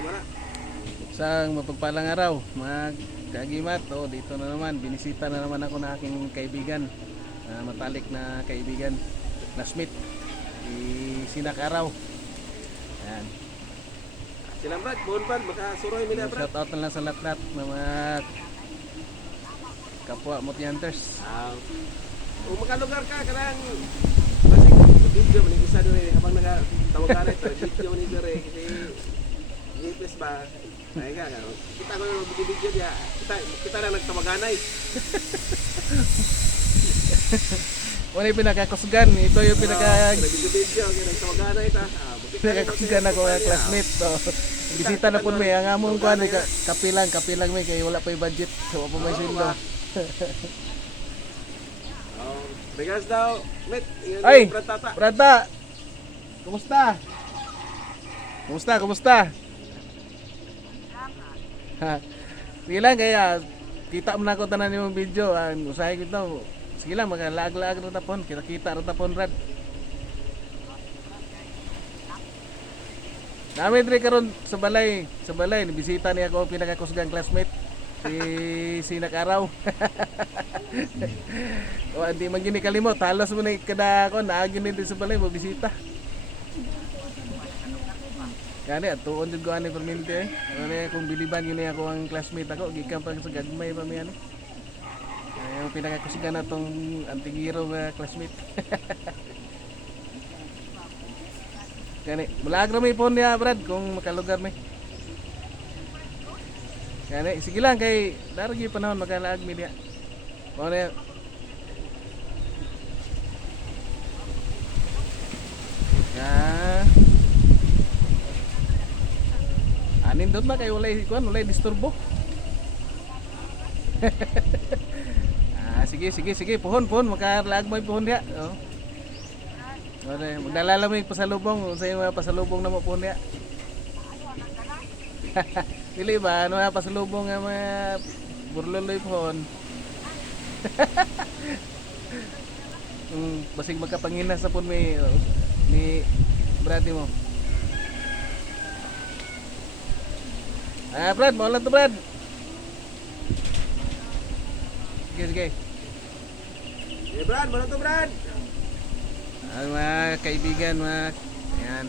tama na. Isang mapagpalang araw, mga kaagimat. Dito na naman, binisita na naman ako ng aking kaibigan, matalik na kaibigan, classmate, si Sinak Araw. Yan. Silang Brad, buon pan, makasuroy mo na Brad. Shout out na lang sa lahat ng mga kapwa Multi Hunters. Kung makalugar ka, kanang basig video man yung isa doon habang nagatawagan ito, video man yung doon kasi Gipis ba? Ay nga, kita ko yung video niya, kita na nagtawaganay. Wala yung pinakakusgan, ito yung Video, nagtawaganay ito. pinakakusgan ako ng classmate. Bisita na po may, ang among kuhan, kapilang may, kaya wala pa yung budget, so wala pa may sweldo. Regas daw, Met. Ay, Brad Tata. Brata! Kumusta? Kumusta? Ha, sige lang, kaya kita mo na ako tanan yung video. Usahay ko ito. Sige lang, magalaag-laag rin tapon. Kita rin tapon, Brad. Namin rin karon sa balay. Nibisita niya ako pinakakusgang classmate. Si Sinak Araw. Hindi man gini kalimot. Halos mo na kada ako. Naagin din sa balay. Mabisita. Kani atuon jud ko ani permente kung biliban yun ako ang classmate ako gikan pa sa gagmay pa mi ani. Yung pinakakusigan na tong antigiro nga classmate. Kani bulag ra may phone niya Brad kung makalugar mi. Kani sige lang kay daragi panahon makalaag mi diya. Mo na nindot na kayo walay disturbo. Sige pohon makalaag mo pohon dia. Magdalala mo yung pasalubong sa mga pasalubong na mo pohon dia. Dili ba ano pasalubong nga mga burloloy pohon. Basig magkapangina sa pohon ni Brady mo. Brad, mau lang to Brad. Sige. Brad, mau lang to Brad. Mga kaibigan, yan.